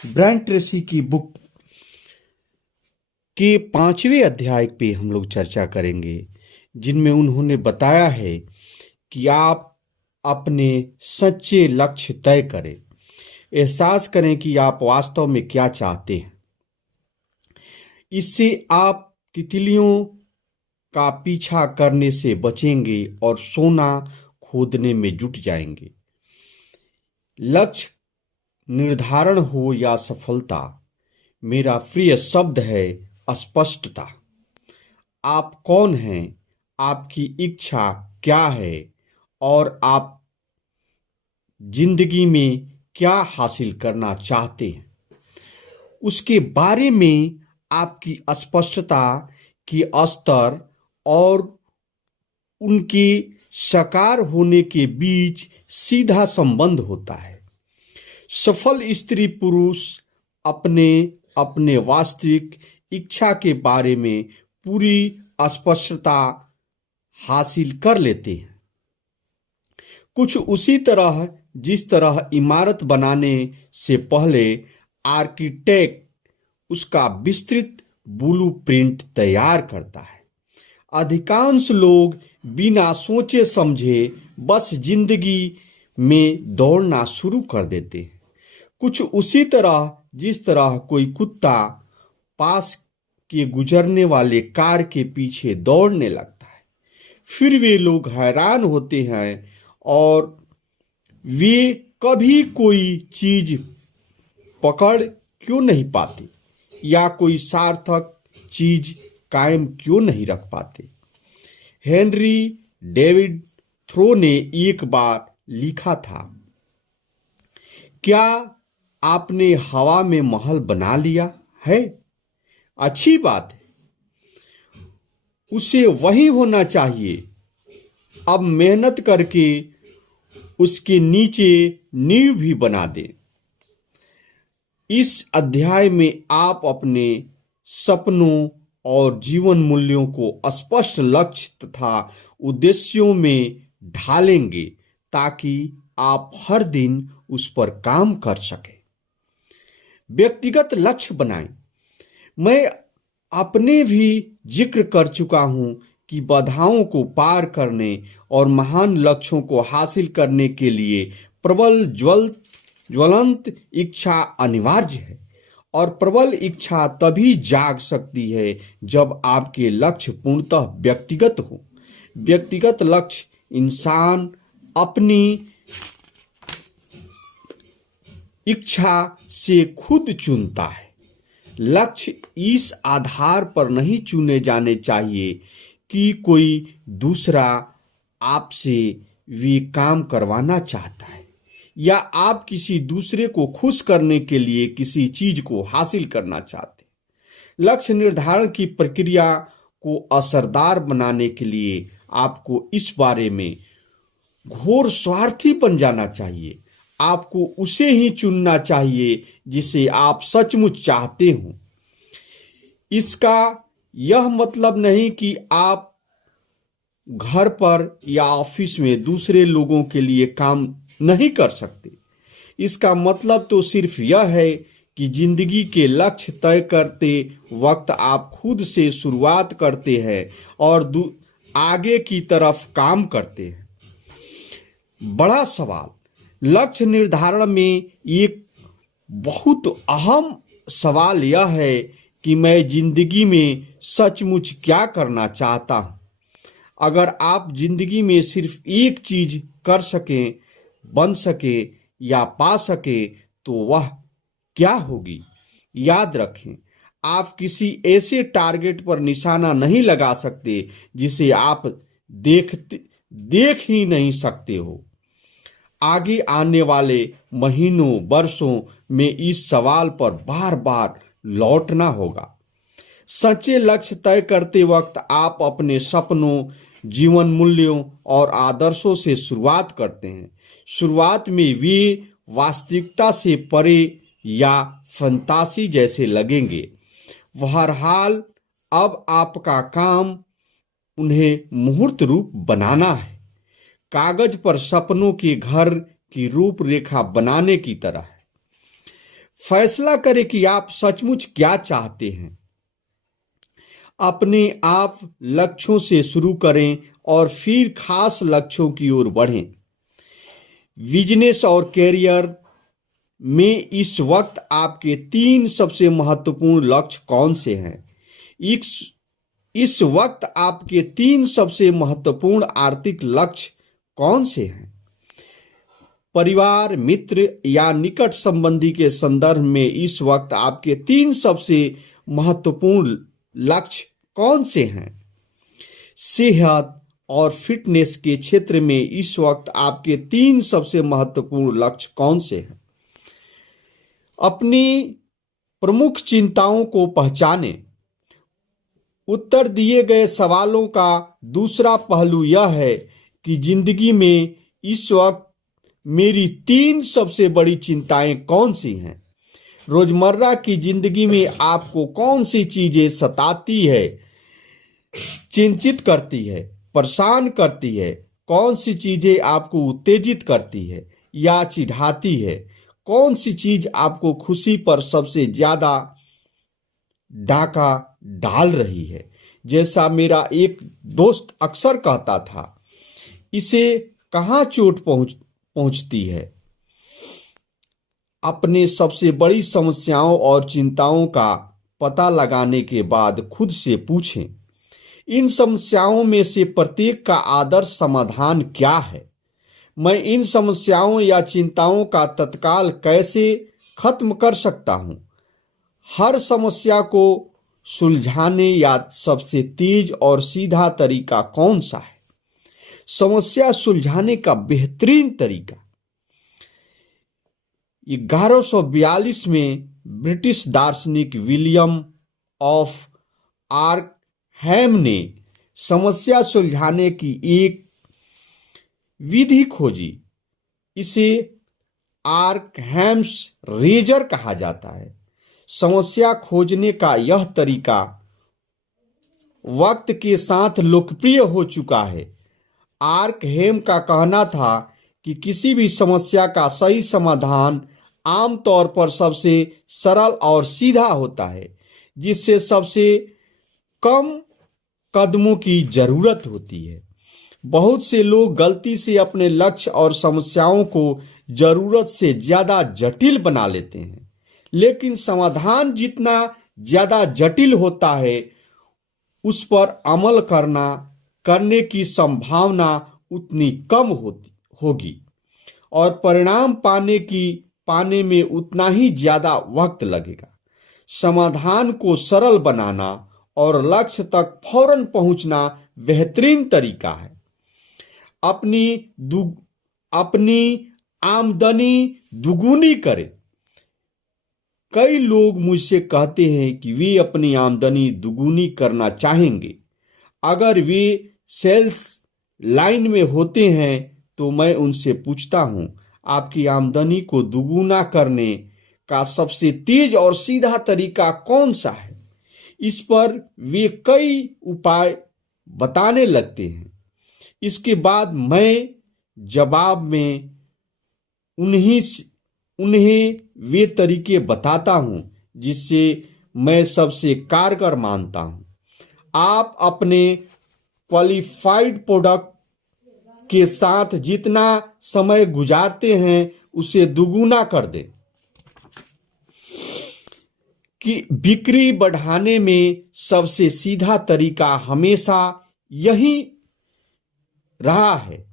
Brian Tracy की book के 5वें अध्याय पे हम लोग चर्चा करेंगे, जिनमें उन्होंने बताया है कि आप अपने सच्चे लक्ष्य तय करें, एहसास करें कि आप वास्तव में क्या चाहते हैं। इससे आप तितलियों का पीछा करने से बचेंगे और सोना खोदने में जुट जाएंगे। लक्ष्य निर्धारण हो या सफलता, मेरा प्रिय शब्द है स्पष्टता। आप कौन हैं, आपकी इच्छा क्या है और आप जिंदगी में क्या हासिल करना चाहते हैं, उसके बारे में आपकी स्पष्टता की स्तर और उनके साकार होने के बीच सीधा संबंध होता है। सफल स्त्री पुरुष अपने अपने वास्तविक इच्छा के बारे में पूरी स्पष्टता हासिल कर लेते हैं। कुछ उसी तरह जिस तरह इमारत बनाने से पहले आर्किटेक्ट उसका विस्तृत ब्लूप्रिंट तैयार करता है, अधिकांश लोग बिना सोचे समझे बस जिंदगी में दौड़ना शुरू कर देते हैं। कुछ उसी तरह जिस तरह कोई कुत्ता पास के गुजरने वाले कार के पीछे दौड़ने लगता है, फिर वे लोग हैरान होते हैं और वे कभी कोई चीज पकड़ क्यों नहीं पाते या कोई सार्थक चीज कायम क्यों नहीं रख पाते। हेनरी डेविड थ्रो ने एक बार लिखा था, क्या आपने हवा में महल बना लिया है? अच्छी बात है, उसे वही होना चाहिए। अब मेहनत करके उसके नीचे नींव भी बना दे। इस अध्याय में आप अपने सपनों और जीवन मूल्यों को स्पष्ट लक्ष्य तथा उद्देश्यों में ढालेंगे ताकि आप हर दिन उस पर काम कर सकें। व्यक्तिगत लक्ष्य बनाएं। मैं अपने भी जिक्र कर चुका हूं कि बाधाओं को पार करने और महान लक्ष्यों को हासिल करने के लिए प्रबल ज्वलंत इच्छा अनिवार्य है, और प्रबल इच्छा तभी जाग सकती है जब आपके लक्ष्य पूर्णतः व्यक्तिगत हो। व्यक्तिगत लक्ष्य इंसान अपनी इच्छा से खुद चुनता है। लक्ष्य इस आधार पर नहीं चुने जाने चाहिए कि कोई दूसरा आपसे वे काम करवाना चाहता है या आप किसी दूसरे को खुश करने के लिए किसी चीज को हासिल करना चाहते हैं। लक्ष्य निर्धारण की प्रक्रिया को असरदार बनाने के लिए आपको इस बारे में घोर स्वार्थी बन जाना चाहिए। आपको उसे ही चुनना चाहिए जिसे आप सचमुच चाहते हो। इसका यह मतलब नहीं कि आप घर पर या ऑफिस में दूसरे लोगों के लिए काम नहीं कर सकते। इसका मतलब तो सिर्फ यह है कि जिंदगी के लक्ष्य तय करते वक्त आप खुद से शुरुआत करते हैं और आगे की तरफ काम करते हैं। बड़ा सवाल, लक्ष्य निर्धारण में एक बहुत अहम सवाल यह है कि मैं जिंदगी में सचमुच क्या करना चाहता हूं। अगर आप जिंदगी में सिर्फ एक चीज कर सकें, बन सके या पा सके तो वह क्या होगी? याद रखें, आप किसी ऐसे टारगेट पर निशाना नहीं लगा सकते जिसे आप देख ही नहीं सकते हो। आगे आने वाले महीनों वर्षों में इस सवाल पर बार बार लौटना होगा। सच्चे लक्ष्य तय करते वक्त आप अपने सपनों, जीवन मूल्यों और आदर्शों से शुरुआत करते हैं। शुरुआत में वे वास्तविकता से परे या फंतासी जैसे लगेंगे। बहरहाल अब आपका काम उन्हें मूर्त रूप बनाना है, कागज पर सपनों के घर की रूपरेखा बनाने की तरह है। फैसला करें कि आप सचमुच क्या चाहते हैं। अपने आप लक्ष्यों से शुरू करें और फिर खास लक्ष्यों की ओर बढ़ें। बिजनेस और कैरियर में इस वक्त आपके 3 सबसे महत्वपूर्ण लक्ष्य कौन से हैं? इस वक्त आपके 3 सबसे महत्वपूर्ण आर्थिक लक्ष्य कौन से हैं? परिवार, मित्र या निकट संबंधी के संदर्भ में इस वक्त आपके 3 सबसे महत्वपूर्ण लक्ष्य कौन से हैं? सेहत और फिटनेस के क्षेत्र में इस वक्त आपके 3 सबसे महत्वपूर्ण लक्ष्य कौन से हैं? अपनी प्रमुख चिंताओं को पहचानें। उत्तर दिए गए सवालों का दूसरा पहलू यह है कि जिंदगी में इस वक्त मेरी 3 सबसे बड़ी चिंताएं कौन सी हैं? रोजमर्रा की जिंदगी में आपको कौन सी चीजें सताती है, चिंतित करती है, परेशान करती है? कौन सी चीजें आपको उत्तेजित करती है या चिढ़ाती है? कौन सी चीज आपको खुशी पर सबसे ज्यादा डाका डाल रही है? जैसा मेरा एक दोस्त अक्सर कहता था, इसे कहाँ चोट पहुंचती है? अपने सबसे बड़ी समस्याओं और चिंताओं का पता लगाने के बाद खुद से पूछें, इन समस्याओं में से प्रत्येक का आदर्श समाधान क्या है? मैं इन समस्याओं या चिंताओं का तत्काल कैसे खत्म कर सकता हूं? हर समस्या को सुलझाने या सबसे तेज और सीधा तरीका कौन सा है? समस्या सुलझाने का बेहतरीन तरीका 1142 में ब्रिटिश दार्शनिक विलियम ऑफ आर्कहैम ने समस्या सुलझाने की एक विधि खोजी। इसे आर्कहैम्स रेजर कहा जाता है। समस्या खोजने का यह तरीका वक्त के साथ लोकप्रिय हो चुका है। आर्कहैम का कहना था कि किसी भी समस्या का सही समाधान आमतौर पर सबसे सरल और सीधा होता है, जिससे सबसे कम कदमों की जरूरत होती है। बहुत से लोग गलती से अपने लक्ष्य और समस्याओं को जरूरत से ज्यादा जटिल बना लेते हैं, लेकिन समाधान जितना ज्यादा जटिल होता है, उस पर अमल करने की संभावना उतनी कम होगी और परिणाम पाने में उतना ही ज्यादा वक्त लगेगा। समाधान को सरल बनाना और लक्ष्य तक फौरन पहुंचना बेहतरीन तरीका है। अपनी आमदनी दुगुनी करें। कई लोग मुझसे कहते हैं कि वे अपनी आमदनी दुगुनी करना चाहेंगे। अगर वे सेल्स लाइन में होते हैं तो मैं उनसे पूछता हूं, आपकी आमदनी को दुगुना करने का सबसे तेज और सीधा तरीका कौन सा है? इस पर वे कई उपाय बताने लगते हैं। इसके बाद मैं जवाब में उन्हें वे तरीके बताता हूं जिससे मैं सबसे कारगर मानता हूं। आप अपने क्वालिफाइड प्रोडक्ट के साथ जितना समय गुजारते हैं उसे दुगुना कर दें। कि बिक्री बढ़ाने में सबसे सीधा तरीका हमेशा यही रहा है।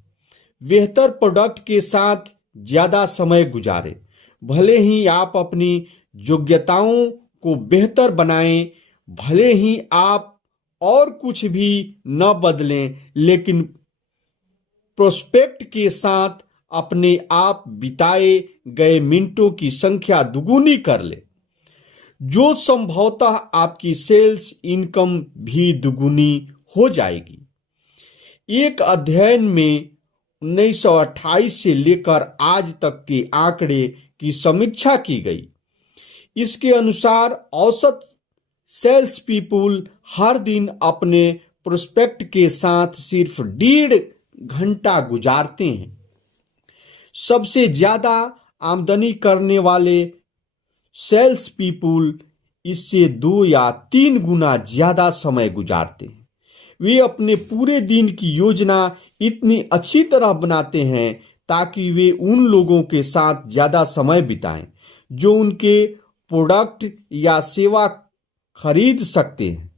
बेहतर प्रोडक्ट के साथ ज्यादा समय गुजारें। भले ही आप अपनी योग्यताओं को बेहतर बनाएं, भले ही आप और कुछ भी न बदलें, लेकिन प्रोस्पेक्ट के साथ अपने आप बिताए गए मिनटों की संख्या दुगुनी कर ले, जो संभवतः आपकी सेल्स इनकम भी दुगुनी हो जाएगी। एक अध्ययन में 1928 से लेकर आज तक के आंकड़े की समीक्षा की गई। इसके अनुसार औसत सेल्स पीपुल हर दिन अपने प्रोस्पेक्ट के साथ सिर्फ 1.5 घंटा गुजारते हैं। सबसे ज्यादा आमदनी करने वाले सेल्स पीपुल इससे 2 या 3 गुना ज्यादा समय गुजारते हैं। वे अपने पूरे दिन की योजना इतनी अच्छी तरह बनाते हैं ताकि वे उन लोगों के साथ ज्यादा समय बिताएं जो उनके प्रोडक्ट या सेवा खरीद सकते हैं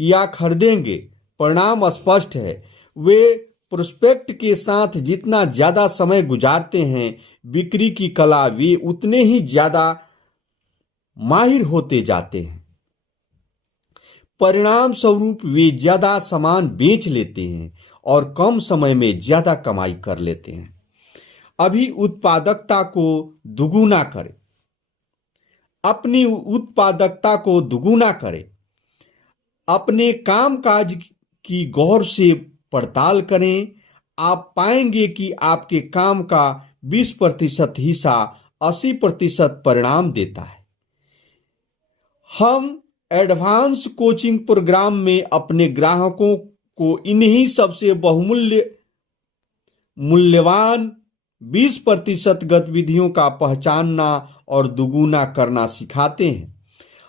या खरीदेंगे। परिणाम स्पष्ट है, वे प्रोस्पेक्ट के साथ जितना ज्यादा समय गुजारते हैं, बिक्री की कला वे उतने ही ज्यादा माहिर होते जाते हैं। परिणाम स्वरूप वे ज्यादा सामान बेच लेते हैं और कम समय में ज्यादा कमाई कर लेते हैं। अभी उत्पादकता को दुगुना करें। अपनी उत्पादकता को दुगुना करें। अपने कामकाज की गौर से पड़ताल करें। आप पाएंगे कि आपके काम का 20% हिस्सा 80% परिणाम देता है। हम एडवांस कोचिंग प्रोग्राम में अपने ग्राहकों को इन्हीं सबसे मूल्यवान 20% गतिविधियों का पहचानना और दुगुना करना सिखाते हैं।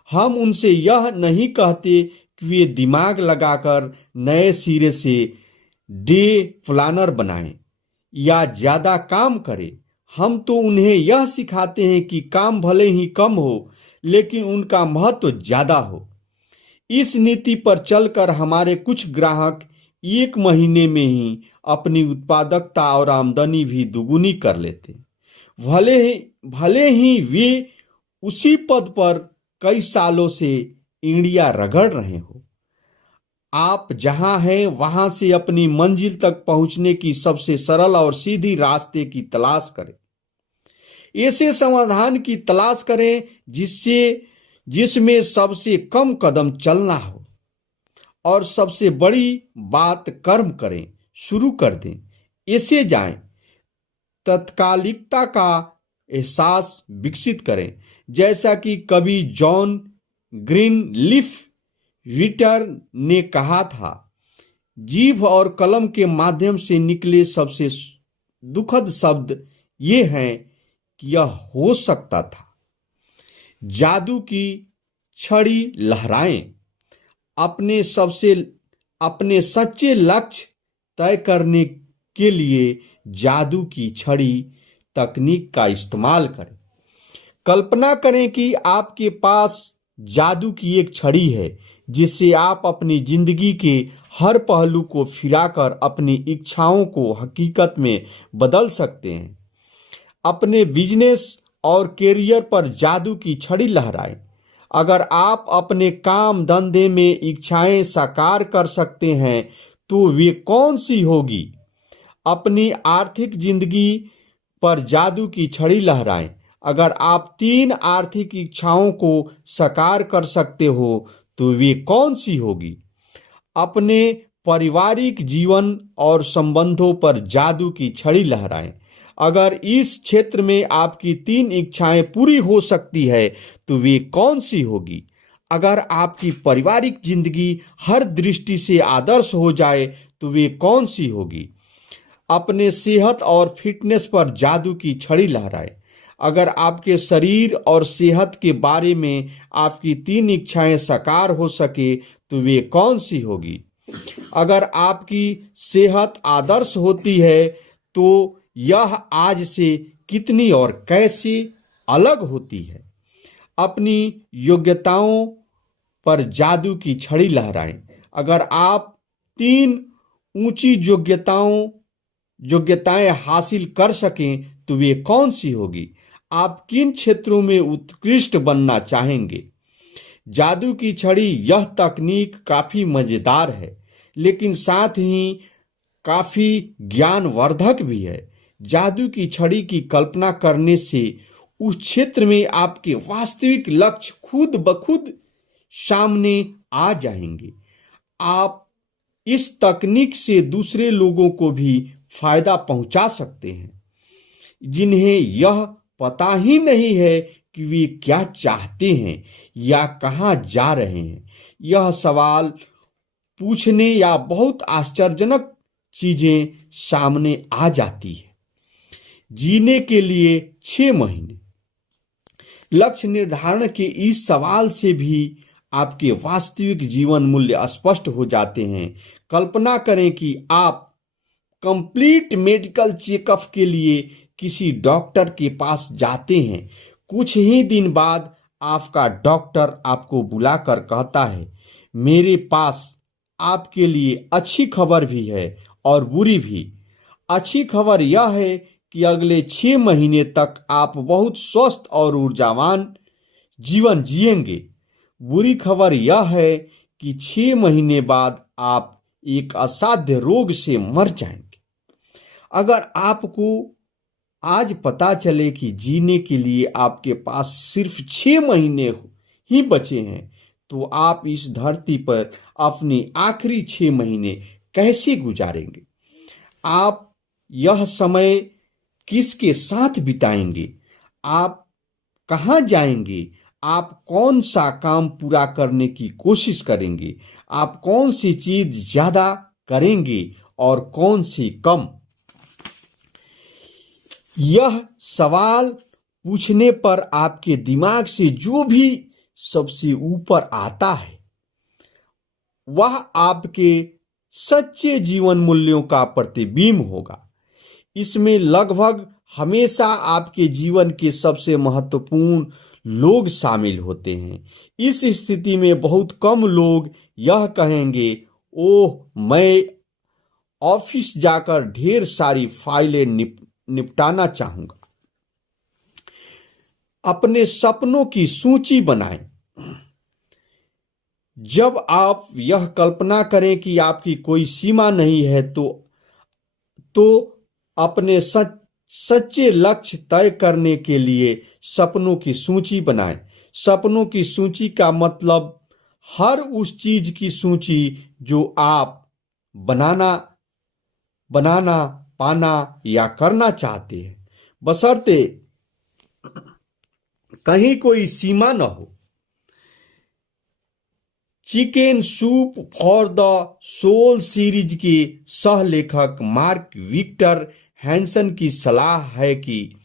हम उनसे यह नहीं कहते कि वे दिमाग लगाकर नए सिरे से डे प्लानर बनाएं या ज्यादा काम करें। हम तो उन्हें यह सिखाते हैं कि काम भले ही कम हो, लेकिन उनका महत्व ज्यादा हो। इस नीति पर चलकर हमारे कुछ ग्राहक 1 महीने में ही अपनी उत्पादकता और आमदनी भी दुगुनी कर लेते। भले ही वे उसी पद पर कई सालों से इंडिया रगड़ रहे हो। आप जहां हैं वहां से अपनी मंजिल तक पहुंचने की सबसे सरल और सीधी रास्ते की तलाश करें। ऐसे समाधान की तलाश करें जिसमें सबसे कम कदम चलना हो और सबसे बड़ी बात कर्म करें, शुरू कर दें। ऐसे जाएं। तत्कालिकता का एहसास विकसित करें। जैसा कि कवि जॉन ग्रीनलीफ विटर ने कहा था, जीभ और कलम के माध्यम से निकले सबसे दुखद शब्द ये हैं कि यह हो सकता था। जादू की छड़ी लहराएं। अपने सच्चे लक्ष्य तय करने के लिए जादू की छड़ी तकनीक का इस्तेमाल करें। कल्पना करें कि आपके पास जादू की एक छड़ी है जिससे आप अपनी जिंदगी के हर पहलू को फिराकर अपनी इच्छाओं को हकीकत में बदल सकते हैं। अपने बिजनेस और कैरियर पर जादू की छड़ी लहराएं। अगर आप अपने काम धंधे में इच्छाएं साकार कर सकते हैं तो वे कौन सी होगी? अपनी आर्थिक जिंदगी पर जादू की छड़ी लहराएं। अगर आप 3 आर्थिक इच्छाओं को साकार कर सकते हो तो वे कौन सी होगी? अपने पारिवारिक जीवन और संबंधों पर जादू की छड़ी लहराएं। अगर इस क्षेत्र में आपकी 3 इच्छाएं पूरी हो सकती है तो वे कौन सी होगी? अगर आपकी पारिवारिक जिंदगी हर दृष्टि से आदर्श हो जाए तो वे कौन सी होगी? अपने सेहत और फिटनेस पर जादू की छड़ी लहराएं। अगर आपके शरीर और सेहत के बारे में आपकी 3 इच्छाएं साकार हो सके तो वे कौन सी होगी? अगर आपकी सेहत आदर्श होती है तो यह आज से कितनी और कैसे अलग होती है? अपनी योग्यताओं पर जादू की छड़ी लहराएं। अगर आप 3 ऊंची योग्यताएं हासिल कर सकें तो वे कौन सी होगी? आप किन क्षेत्रों में उत्कृष्ट बनना चाहेंगे? जादू की छड़ी यह तकनीक काफी मजेदार है, लेकिन साथ ही काफी ज्ञानवर्धक भी है। जादू की छड़ी की कल्पना करने से उस क्षेत्र में आपके वास्तविक लक्ष्य खुद ब खुद सामने आ जाएंगे। आप इस तकनीक से दूसरे लोगों को भी फायदा पहुंचा सकते हैं जिन्हें यह पता ही नहीं है कि वे क्या चाहते हैं या कहां जा रहे हैं। यह सवाल पूछने या बहुत आश्चर्यजनक चीजें सामने आ जाती है। जीने के लिए 6 महीने। लक्ष्य निर्धारण के इस सवाल से भी आपके वास्तविक जीवन मूल्य स्पष्ट हो जाते हैं। कल्पना करें कि आप कंप्लीट मेडिकल चेकअप के लिए किसी डॉक्टर के पास जाते हैं। कुछ ही दिन बाद आपका डॉक्टर आपको बुलाकर कहता है, मेरे पास आपके लिए अच्छी खबर भी है और बुरी भी। अच्छी खबर यह है कि अगले 6 महीने तक आप बहुत स्वस्थ और ऊर्जावान जीवन जिएंगे। बुरी खबर यह है कि 6 महीने बाद आप एक असाध्य रोग से मर जाएंगे। अगर आपको आज पता चले कि जीने के लिए आपके पास सिर्फ 6 महीने ही बचे हैं, तो आप इस धरती पर अपनी आखिरी 6 महीने कैसे गुजारेंगे? आप यह समय किसके साथ बिताएंगे? आप कहाँ जाएंगे? आप कौन सा काम पूरा करने की कोशिश करेंगे? आप कौन सी चीज ज्यादा करेंगे और कौन सी कम? यह सवाल पूछने पर आपके दिमाग से जो भी सबसे ऊपर आता है वह आपके सच्चे जीवन मूल्यों का प्रतिबिंब होगा। इसमें लगभग हमेशा आपके जीवन के सबसे महत्वपूर्ण लोग शामिल होते हैं। इस स्थिति में बहुत कम लोग यह कहेंगे, ओह, मैं ऑफिस जाकर ढेर सारी फाइलें निपटाना चाहूंगा। अपने सपनों की सूची बनाएं। जब आप यह कल्पना करें कि आपकी कोई सीमा नहीं है, तो अपने सच्चे लक्ष्य तय करने के लिए सपनों की सूची बनाएं। सपनों की सूची का मतलब हर उस चीज की सूची जो आप बनाना, पाना या करना चाहते हैं, बशर्ते कहीं कोई सीमा न हो। Chicken Soup for the Soul series के सह लेखक मार्क विक्टर हैंसन की सलाह है कि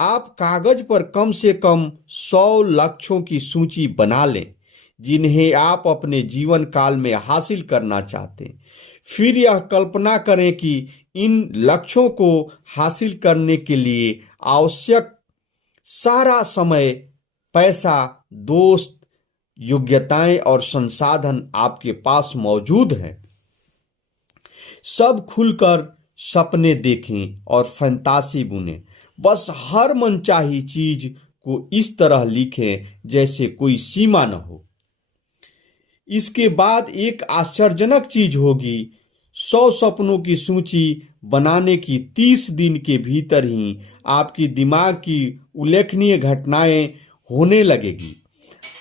आप कागज पर कम से कम 100 लक्ष्यों की सूची बना लें जिन्हें आप अपने जीवन काल में हासिल करना चाहते हैं। फिर यह कल्पना करें कि इन लक्ष्यों को हासिल करने के लिए आवश्यक सारा समय, पैसा, दोस्त, योग्यताएं और संसाधन आपके पास मौजूद हैं। सब खुलकर सपने देखें और फैंटासी बुनें। बस हर मनचाही चीज को इस तरह लिखें जैसे कोई सीमा न हो। इसके बाद एक आश्चर्यजनक चीज होगी। 100 सपनों की सूची बनाने की 30 दिन के भीतर ही आपकी दिमाग की उल्लेखनीय घटनाएं होने लगेगी।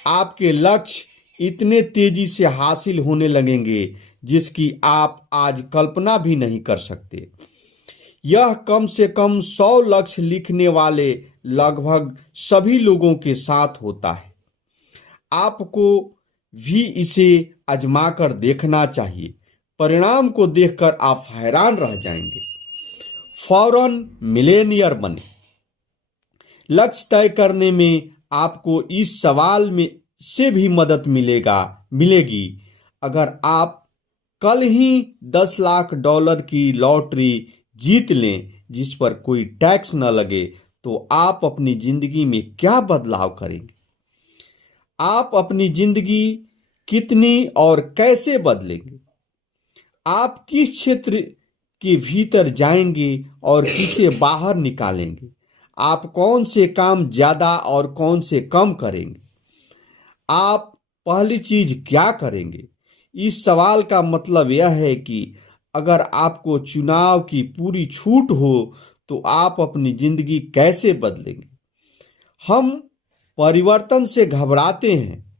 आपके लक्ष्य इतने तेजी से हासिल होने लगेंगे जिसकी आप आज कल्पना भी नहीं कर सकते। यह कम से कम 100 लक्ष्य लिखने वाले लगभग सभी लोगों के साथ होता है। आपको भी इसे आजमाकर देखना चाहिए। परिणाम को देखकर आप हैरान रह जाएंगे। फौरन मिलेनियर बने। लक्ष्य तय करने में आपको इस सवाल में से भी मदद मिलेगी। अगर आप कल ही $10 लाख की लॉटरी जीत लें जिस पर कोई टैक्स न लगे, तो आप अपनी जिंदगी में क्या बदलाव करेंगे? आप अपनी जिंदगी कितनी और कैसे बदलेंगे? आप किस क्षेत्र के भीतर जाएंगे और किसे बाहर निकालेंगे? आप कौन से काम ज्यादा और कौन से कम करेंगे? आप पहली चीज क्या करेंगे? इस सवाल का मतलब यह है कि अगर आपको चुनाव की पूरी छूट हो तो आप अपनी जिंदगी कैसे बदलेंगे? हम परिवर्तन से घबराते हैं।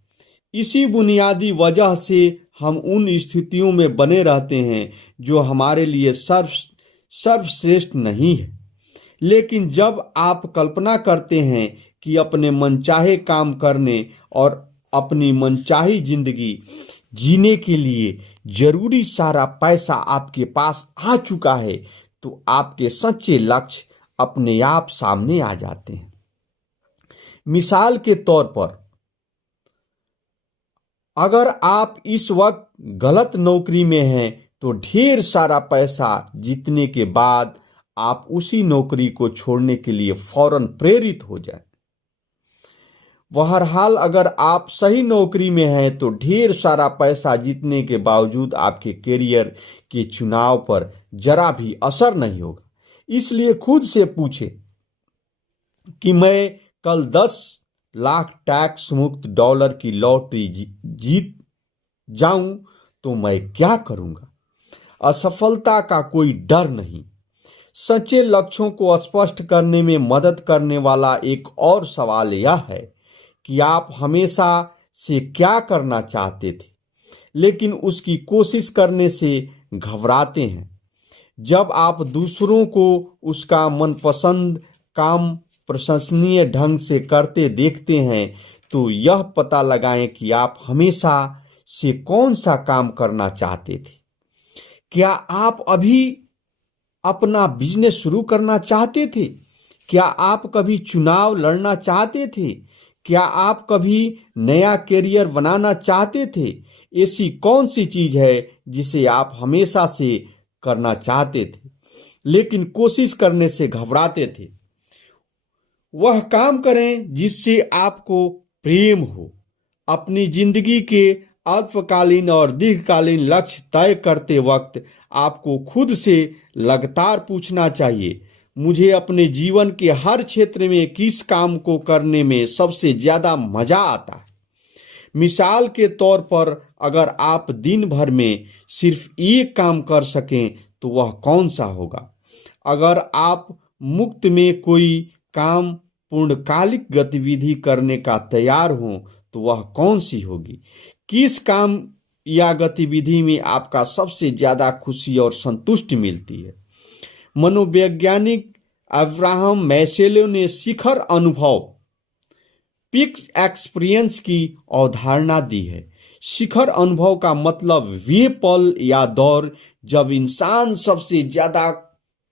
इसी बुनियादी वजह से हम उन स्थितियों में बने रहते हैं जो हमारे लिए सर्वश्रेष्ठ नहीं है। लेकिन जब आप कल्पना करते हैं कि अपने मनचाहे काम करने और अपनी मनचाही जिंदगी जीने के लिए जरूरी सारा पैसा आपके पास आ चुका है, तो आपके सच्चे लक्ष्य अपने आप सामने आ जाते हैं। मिसाल के तौर पर, अगर आप इस वक्त गलत नौकरी में हैं तो ढेर सारा पैसा जीतने के बाद आप उसी नौकरी को छोड़ने के लिए फौरन प्रेरित हो जाएं। बहरहाल अगर आप सही नौकरी में हैं तो ढेर सारा पैसा जीतने के बावजूद आपके करियर के चुनाव पर जरा भी असर नहीं होगा। इसलिए खुद से पूछें कि मैं कल 10 लाख टैक्स मुक्त डॉलर की लॉटरी जीत जाऊं तो मैं क्या करूंगा। असफलता का कोई डर नहीं। सच्चे लक्ष्यों को स्पष्ट करने में मदद करने वाला एक और सवाल यह है कि आप हमेशा से क्या करना चाहते थे लेकिन उसकी कोशिश करने से घबराते हैं। जब आप दूसरों को उसका मनपसंद काम प्रशंसनीय ढंग से करते देखते हैं तो यह पता लगाएं कि आप हमेशा से कौन सा काम करना चाहते थे। क्या आप अभी अपना बिजनेस शुरू करना चाहते थे? क्या आप कभी चुनाव लड़ना चाहते थे? क्या आप कभी नया करियर बनाना चाहते थे? ऐसी कौन सी चीज है जिसे आप हमेशा से करना चाहते थे लेकिन कोशिश करने से घबराते थे? वह काम करें जिससे आपको प्रेम हो। अपनी जिंदगी के अल्पकालीन और दीर्घकालीन लक्ष्य तय करते वक्त आपको खुद से लगातार पूछना चाहिए, मुझे अपने जीवन के हर क्षेत्र में किस काम को करने में सबसे ज्यादा मजा आता है। मिसाल के तौर पर, अगर आप दिन भर में सिर्फ एक काम कर सकें तो वह कौन सा होगा? अगर आप मुफ्त में कोई काम पूर्णकालिक गतिविधि करने का तैयार हो तो वह कौन सी होगी? किस काम या गतिविधि में आपका सबसे ज्यादा खुशी और संतुष्टि मिलती है? मनोवैज्ञानिक अब्राहम मैस्लो ने शिखर अनुभव पीक एक्सपीरियंस की अवधारणा दी है। शिखर अनुभव का मतलब वे पल या दौर जब इंसान सबसे ज्यादा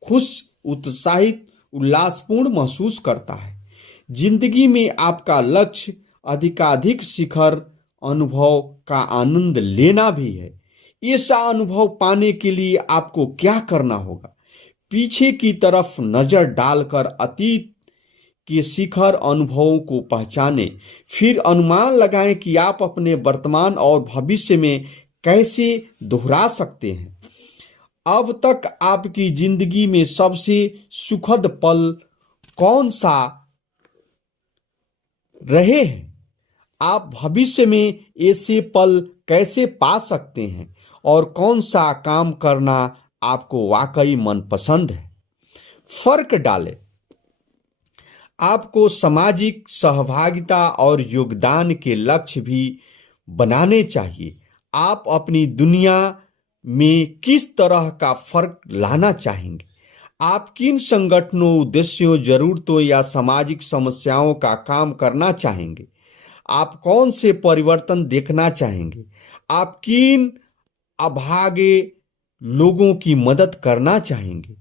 खुश, उत्साहित, उल्लासपूर्ण महसूस करता है। जिंदगी में आपका लक्ष्य अधिकाधिक शिखर अनुभव का आनंद लेना भी है। ऐसा अनुभव पाने के लिए आपको क्या करना होगा? पीछे की तरफ नजर डालकर अतीत के शिखर अनुभवों को पहचानें, फिर अनुमान लगाएं कि आप अपने वर्तमान और भविष्य में कैसे दोहरा सकते हैं। अब तक आपकी जिंदगी में सबसे सुखद पल कौन सा रहे हैं? आप भविष्य में ऐसे पल कैसे पा सकते हैं और कौन सा काम करना आपको वाकई मनपसंद है? फर्क डालें। आपको सामाजिक सहभागिता और योगदान के लक्ष्य भी बनाने चाहिए। आप अपनी दुनिया में किस तरह का फर्क लाना चाहेंगे? आप किन संगठनों, उद्देश्यों, जरूरतों या सामाजिक समस्याओं का काम करना चाहेंगे? आप कौन से परिवर्तन देखना चाहेंगे? आप किन अभागे लोगों की मदद करना चाहेंगे?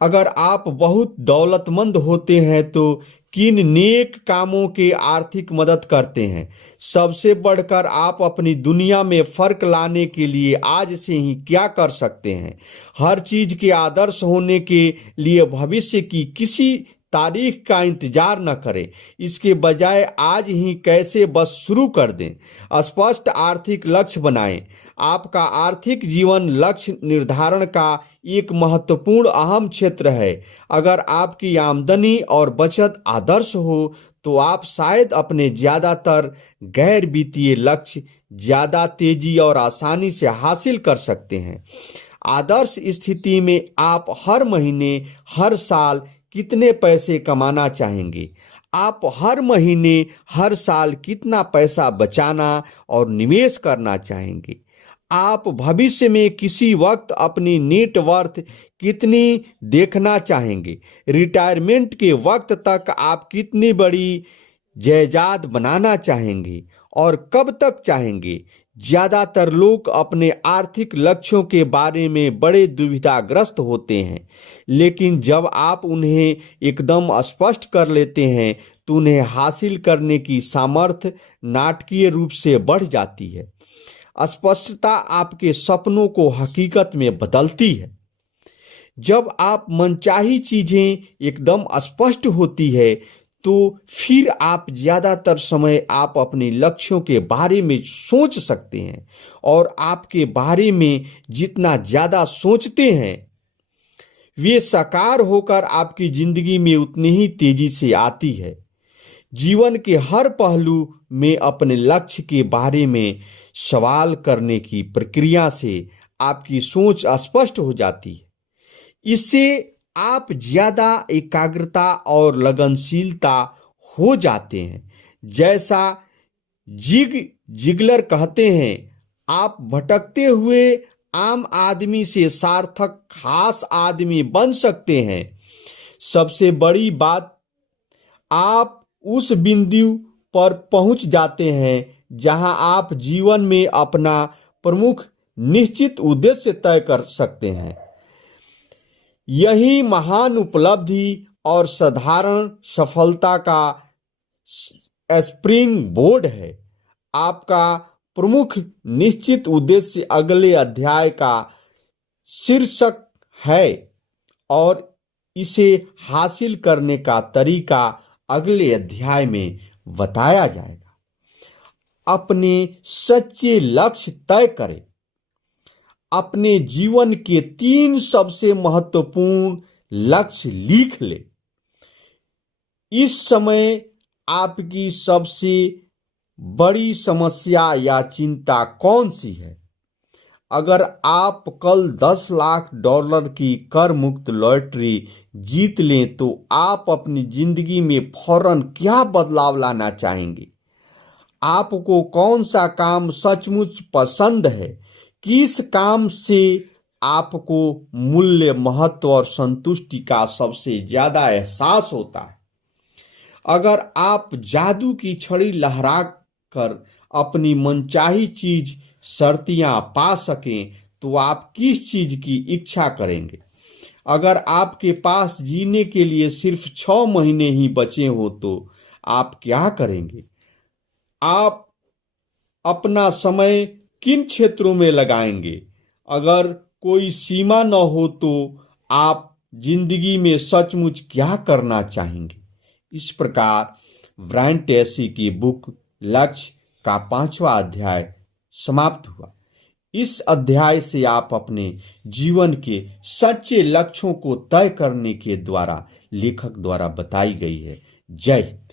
अगर आप बहुत दौलतमंद होते हैं तो किन नेक कामों के आर्थिक मदद करते हैं? सबसे बढ़कर आप अपनी दुनिया में फर्क लाने के लिए आज से ही क्या कर सकते हैं? हर चीज के आदर्श होने के लिए भविष्य की किसी तारीख का इंतजार न करें, इसके बजाय आज ही कैसे बस शुरू कर दें। स्पष्ट आर्थिक लक्ष्य बनाएं। आपका आर्थिक जीवन लक्ष्य निर्धारण का एक महत्वपूर्ण अहम क्षेत्र है। अगर आपकी आमदनी और बचत आदर्श हो तो आप शायद अपने ज्यादातर गैर वित्तीय लक्ष्य ज्यादा तेजी और आसानी से हासिल कर सकते हैं। आदर्श स्थिति में आप हर महीने, हर साल कितने पैसे कमाना चाहेंगे? आप हर महीने, हर साल कितना पैसा बचाना और निवेश करना चाहेंगे? आप भविष्य में किसी वक्त अपनी नेटवर्थ कितनी देखना चाहेंगे? रिटायरमेंट के वक्त तक आप कितनी बड़ी जायदाद बनाना चाहेंगे और कब तक चाहेंगे? ज्यादातर लोग अपने आर्थिक लक्ष्यों के बारे में बड़े दुविधाग्रस्त होते हैं, लेकिन जब आप उन्हें एकदम स्पष्ट कर लेते हैं तो उन्हें हासिल करने की सामर्थ्य नाटकीय रूप से बढ़ जाती है। स्पष्टता आपके सपनों को हकीकत में बदलती है। जब आप मनचाही चीजें एकदम स्पष्ट होती है तो फिर आप ज्यादातर समय आप अपने लक्ष्यों के बारे में सोच सकते हैं, और आपके बारे में जितना ज्यादा सोचते हैं वे साकार होकर आपकी जिंदगी में उतनी ही तेजी से आती है। जीवन के हर पहलू में अपने लक्ष्य के बारे में सवाल करने की प्रक्रिया से आपकी सोच स्पष्ट हो जाती है। इससे आप ज्यादा एकाग्रता और लगनशीलता हो जाते हैं। जैसा जिगलर कहते हैं, आप भटकते हुए आम आदमी से सार्थक खास आदमी बन सकते हैं। सबसे बड़ी बात, आप उस बिंदु पर पहुंच जाते हैं जहां आप जीवन में अपना प्रमुख निश्चित उद्देश्य तय कर सकते हैं। यही महान उपलब्धि और साधारण सफलता का स्प्रिंग बोर्ड है। आपका प्रमुख निश्चित उद्देश्य अगले अध्याय का शीर्षक है और इसे हासिल करने का तरीका अगले अध्याय में बताया जाएगा। अपने सच्चे लक्ष्य तय करें। अपने जीवन के 3 सबसे महत्वपूर्ण लक्ष्य लिख ले। इस समय आपकी सबसे बड़ी समस्या या चिंता कौन सी है? अगर आप कल $10 लाख की कर मुक्त लॉटरी जीत लें तो आप अपनी जिंदगी में फौरन क्या बदलाव लाना चाहेंगे? आपको कौन सा काम सचमुच पसंद है? किस काम से आपको मूल्य, महत्व और संतुष्टि का सबसे ज्यादा एहसास होता है? अगर आप जादू की छड़ी लहरा कर अपनी मनचाही चीज शर्तियां पा सकें तो आप किस चीज की इच्छा करेंगे? अगर आपके पास जीने के लिए सिर्फ 6 महीने ही बचे हो तो आप क्या करेंगे? आप अपना समय किन क्षेत्रों में लगाएंगे? अगर कोई सीमा न हो तो आप जिंदगी में सचमुच क्या करना चाहेंगे? इस प्रकार ब्रायन ट्रेसी की बुक लक्ष्य का 5वां अध्याय समाप्त हुआ। इस अध्याय से आप अपने जीवन के सच्चे लक्ष्यों को तय करने के द्वारा लेखक द्वारा बताई गई है। जय हिंद।